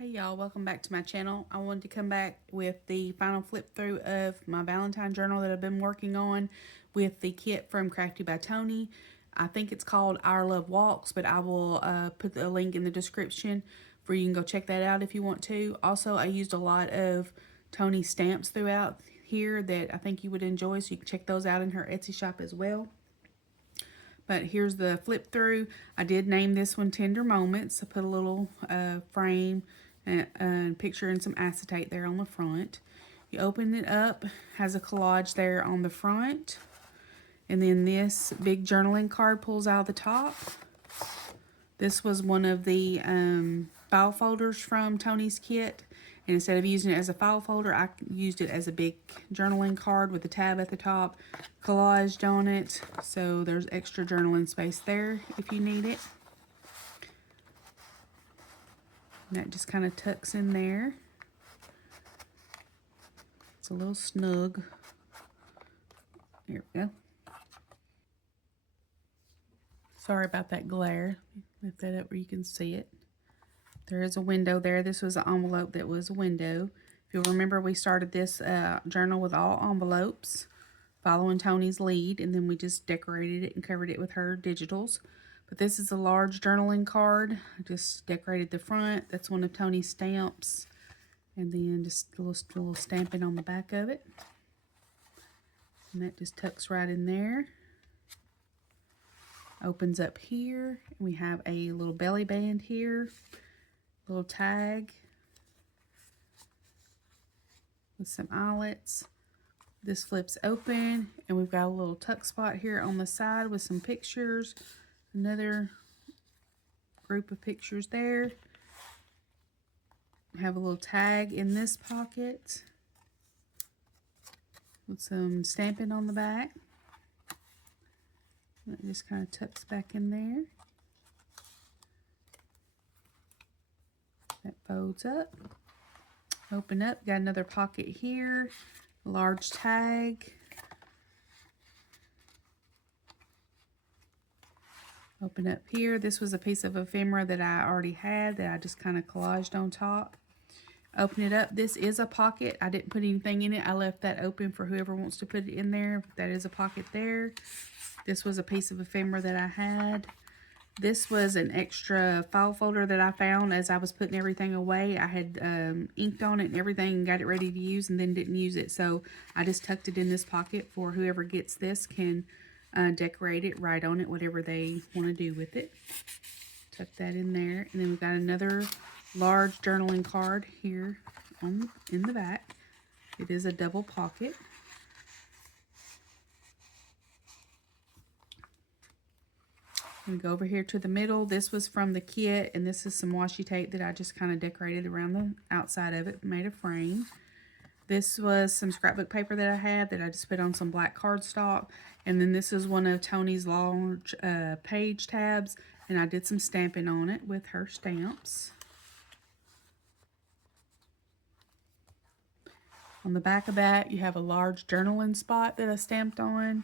Hey y'all, welcome back to my channel. I wanted to come back with the final flip through of my Valentine journal that I've been working on with the kit from Crafty by Tony. I think it's called Our Love Walks, but I will put the link in the description for you can go check that out if you want to. Also, I used a lot of Tony's stamps throughout here that I think you would enjoy, so you can check those out in her Etsy shop as well. But here's the flip through. I did name this one Tender Moments. I put a little frame and picture and some acetate there on the front. You open it up, has a collage there on the front. And then this big journaling card pulls out of the top. This was one of the file folders from Tony's kit. And instead of using it as a file folder, I used it as a big journaling card with a tab at the top, collaged on it. So there's extra journaling space there if you need it. And that just kind of tucks in there. It's a little snug. There we go. Sorry about that glare. Lift that up where you can see it. There is a window there. This was an envelope that was a window. If you'll remember, we started this journal with all envelopes, following Tony's lead, and then we just decorated it and covered it with her digitals. But this is a large journaling card. I just decorated the front. That's one of Tony's stamps. And then just a little stamping on the back of it. And that just tucks right in there. Opens up here. And we have a little belly band here. Little tag. With some eyelets. This flips open. And we've got a little tuck spot here on the side with some pictures. Another group of pictures there. Have a little tag in this pocket with some stamping on the back. That just kind of tucks back in there. That folds up. Open up, got another pocket here. Large tag. Open up here. This was a piece of ephemera that I already had that I just kind of collaged on top. Open it up. This is a pocket. I didn't put anything in it. I left that open for whoever wants to put it in there. That is a pocket there. This was a piece of ephemera that I had. This was an extra file folder that I found as I was putting everything away. I had inked on it and everything and got it ready to use and then didn't use it. So I just tucked it in this pocket for whoever gets this can decorate it, write on it, whatever they want to do with it. Tuck that in there. And then we've got another large journaling card here in the back. It is a double pocket. I'm going to go over here to the middle. This was from the kit, and this is some washi tape that I just kind of decorated around the outside of it, made a frame. This was some scrapbook paper that I had that I just put on some black cardstock. And then this is one of Tony's large page tabs, and I did some stamping on it with her stamps. On the back of that, you have a large journaling spot that I stamped on.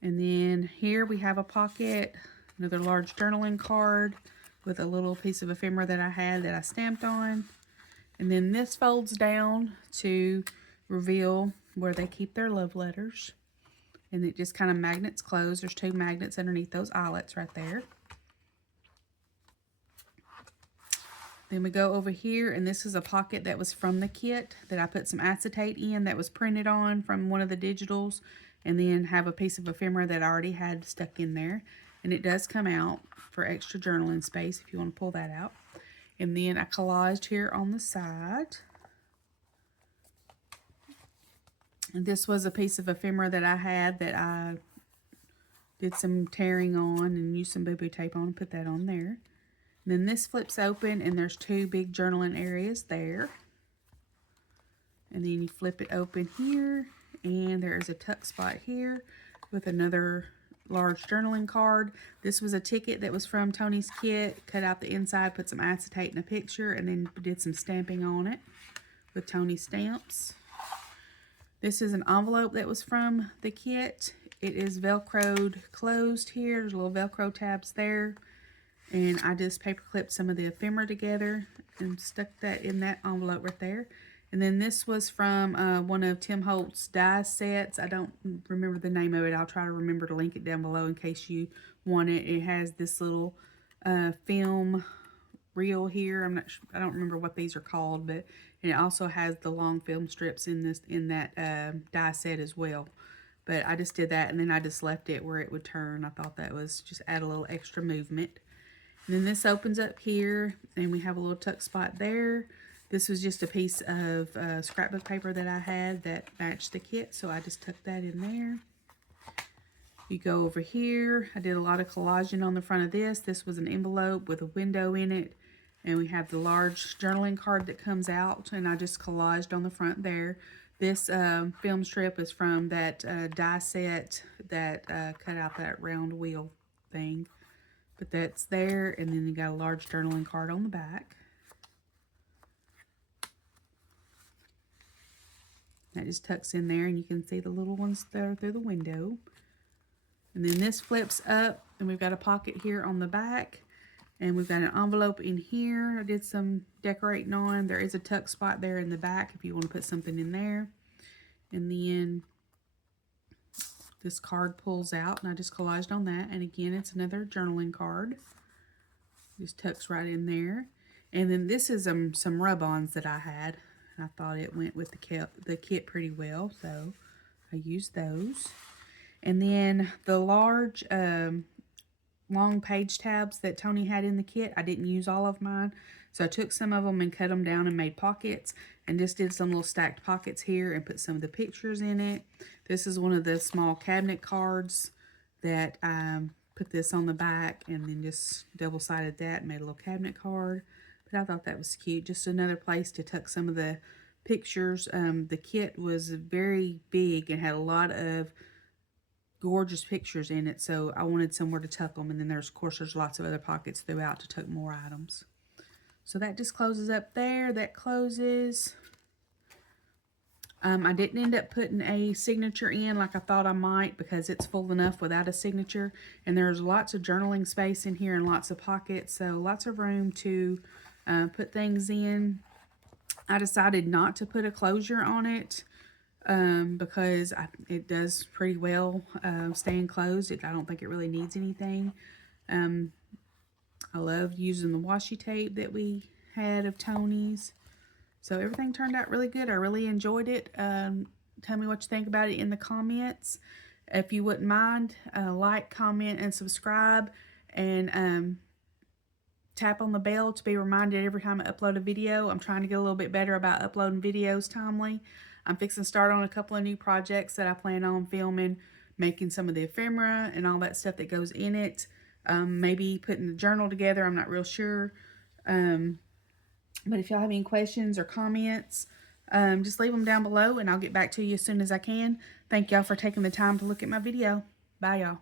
And then here we have a pocket, another large journaling card with a little piece of ephemera that I had that I stamped on. And then this folds down to reveal where they keep their love letters. And it just kind of magnets closed. There's two magnets underneath those eyelets right there. Then we go over here, and this is a pocket that was from the kit that I put some acetate in that was printed on from one of the digitals, and then have a piece of ephemera that I already had stuck in there. And it does come out for extra journaling space if you want to pull that out. And then I collaged here on the side. And this was a piece of ephemera that I had that I did some tearing on and used some boo-boo tape on and put that on there. And then this flips open, and there's two big journaling areas there. And then you flip it open here, and there is a tuck spot here with another large journaling card. This was a ticket that was from Tony's kit. Cut out the inside, put some acetate in a picture, and then did some stamping on it with Tony's stamps. This is an envelope that was from the kit. It is Velcroed closed here. There's little Velcro tabs there. And I just paper clipped some of the ephemera together and stuck that in that envelope right there. And then this was from one of Tim Holtz's die sets. I don't remember the name of it. I'll try to remember to link it down below in case you want it. It has this little film reel here. I don't remember what these are called, but and it also has the long film strips in that die set as well. But I just did that, and then I just left it where it would turn. I thought that was just add a little extra movement. And then this opens up here, and we have a little tuck spot there. This was just a piece of scrapbook paper that I had that matched the kit, so I just tucked that in there. You go over here. I did a lot of collaging on the front of this. This was an envelope with a window in it, and we have the large journaling card that comes out, and I just collaged on the front there. This film strip is from that die set that cut out that round wheel thing. But that's there, and then you got a large journaling card on the back. That just tucks in there, and you can see the little ones there through the window. And then this flips up, and we've got a pocket here on the back, and we've got an envelope in here. I did some decorating on. There is a tuck spot there in the back if you want to put something in there. And then this card pulls out, and I just collaged on that. And again, it's another journaling card. Just tucks right in there. And then this is some rub-ons that I had. I thought it went with the kit pretty well, so I used those. And then the large long page tabs that Tony had in the kit, I didn't use all of mine. So I took some of them and cut them down and made pockets, and just did some little stacked pockets here and put some of the pictures in it. This is one of the small cabinet cards that I put this on the back and then just double-sided that and made a little cabinet card. But I thought that was cute. Just another place to tuck some of the pictures. The kit was very big and had a lot of gorgeous pictures in it, so I wanted somewhere to tuck them. And then of course there's lots of other pockets throughout to tuck more items. So that just closes up there. That closes. I didn't end up putting a signature in like I thought I might, because it's full enough without a signature. And there's lots of journaling space in here and lots of pockets, so lots of room to put things in. I decided not to put a closure on it because it does pretty well staying closed. I don't think it really needs anything. I love using the washi tape that we had of Tony's. So everything turned out really good. I really enjoyed it. Tell me what you think about it in the comments. If you wouldn't mind, like, comment, and subscribe. And tap on the bell to be reminded every time I upload a video. I'm trying to get a little bit better about uploading videos timely. I'm fixing to start on a couple of new projects that I plan on filming, making some of the ephemera and all that stuff that goes in it. Maybe putting the journal together. I'm not real sure. But if y'all have any questions or comments, just leave them down below and I'll get back to you as soon as I can. Thank y'all for taking the time to look at my video. Bye, y'all.